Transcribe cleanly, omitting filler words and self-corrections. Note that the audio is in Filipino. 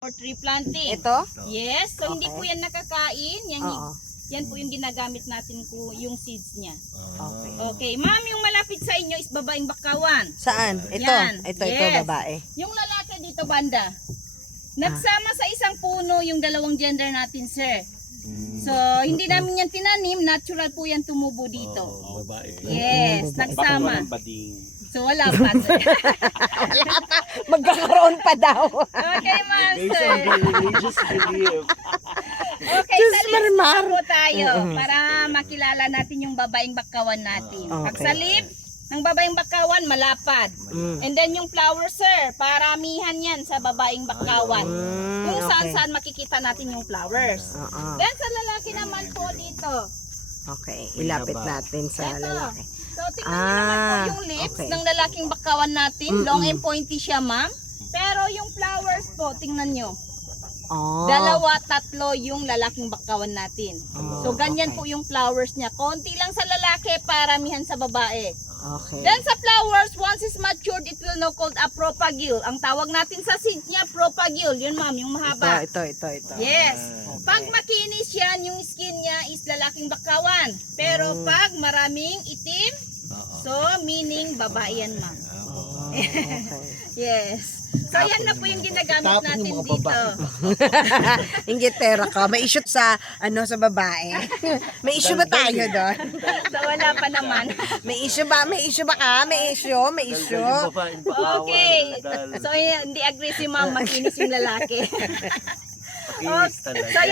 for tree planting. Ito? Yes, so hindi Okay. po yan nakakain. Oo. Yan po yung ginagamit natin po, yung seeds niya. Okay. Okay, ma'am, yung malapit sa inyo is babaeng bakawan. Saan? Ito? Yan. Ito, Yes. babae. Yung lalaki dito, banda. Nagsama sa isang puno yung dalawang gender natin, sir. So, hindi namin yan tinanim, natural po yan tumubo dito. Babae. Yes, babae. nagsama. Bading. So, wala pa, sir. Magkakaroon pa daw. Okay, ma'am, Based sir. on the religious belief. Okay, Diyos salip Marimar. po tayo para makilala natin yung babaeng bakawan natin. Okay. Pagsalip ng babaeng bakawan, malapad. And then yung flower, sir, paramihan yan sa babaeng bakawan. Kung Okay. saan-saan makikita natin yung flowers. Oo. Then sa lalaki naman po dito. Okay, ilapit natin sa Eto. lalaki. So tingnan niyo naman po yung lips okay. ng lalaking bakawan natin. Long and pointy siya, ma'am. Pero yung flowers po, tingnan nyo. Oh. Dalawa, tatlo yung lalaking bakawan natin. Oh, So ganyan okay. po yung flowers niya. Konti lang sa lalaki, paramihan sa babae. Okay. Then sa flowers, once it's matured, it will now called a propagule. Ang tawag natin sa seed niya, propagule. Yun ma'am, yung mahaba. Ito. Yes. Pag makinis yan, yung skin niya is lalaking bakawan. Pero pag maraming itim, so meaning babae yan ma'am. Oh, okay. Yes. So yan na po yung ginagamit natin dito. Ingitera ka. May issue sa, sa babae. May issue ba tayo doon? So wala pa naman. May issue ba? May issue ba ka? May issue? May issue? Okay. So hindi agree si ma'am, makinis yung lalaki. Makinis talaga. So